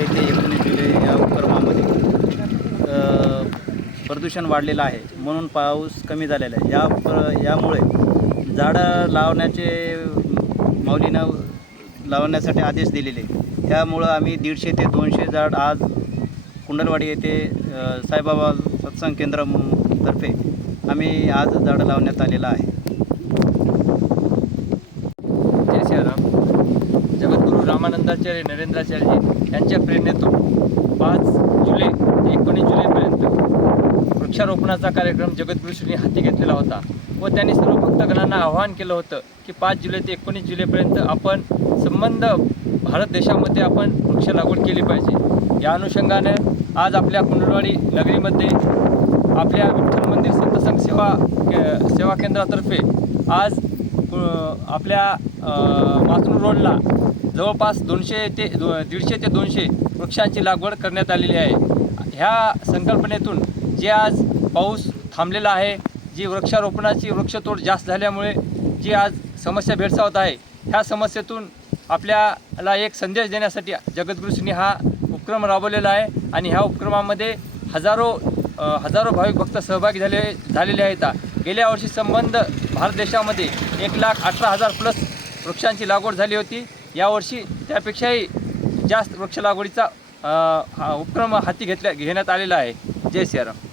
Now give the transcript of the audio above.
जुलै ते 19 जुलै या उपक्रमामध्ये प्रदूषण वाढलेलं आहे, म्हणून पाऊस कमी झालेला आहे. यामुळे झाडं लावण्याचे माऊलीनं लावण्यासाठी आदेश दिलेले. त्यामुळं आम्ही 150 ते 200 झाड आज कुंडलवाडी येथे साईबाबा सत्संग केंद्रातर्फे आम्ही आज झाडं लावण्यात आलेलं आहे. जय श्रीराम. जगद्गुरू रामानंदाचार्य नरेंद्राचार्यजी यांच्या प्रेरणेतून 5 जुलै ते 19 जुलैपर्यंत वृक्षारोपणाचा कार्यक्रम जगद्गुरूंनी हाती घेतलेला होता व त्यांनी सर्व भक्तगणांना आवाहन केलं होतं की 5 जुलै ते 19 जुलैपर्यंत आपण संबंध भारत देशामध्ये आपण वृक्ष लागवड केली पाहिजे. या अनुषंगानं आज आपल्या कुंडलवाडी नगरीमध्ये आपल्या विठ्ठल मंदिर संतसंग सेवा केंद्रातर्फे आज आपल्या मातनूर रोडला जवळपास 150 ते 200 वृक्षांची लागवड करण्यात आलेली आहे. ह्या संकल्पनेतून जे आज पाऊस थांबलेला आहे, जी वृक्षतोड जास्त झाल्यामुळे जी आज समस्या भेडसावत आहे, ह्या समस्येतून आपल्याला एक संदेश देण्यासाठी जगद्गुरूंनी हा उपक्रम राबवलेला आहे आणि ह्या उपक्रमामध्ये हजारो भाविक भक्त सहभागी झालेले आहेत. गेल्या वर्षी संबंध भारत देशामध्ये 1,18,000 प्लस वृक्षांची लागवड झाली होती. यावर्षी त्यापेक्षाही जास्त वृक्ष लागवडीचा उपक्रम हाती घेण्यात आलेला आहे. जय श्रीराम.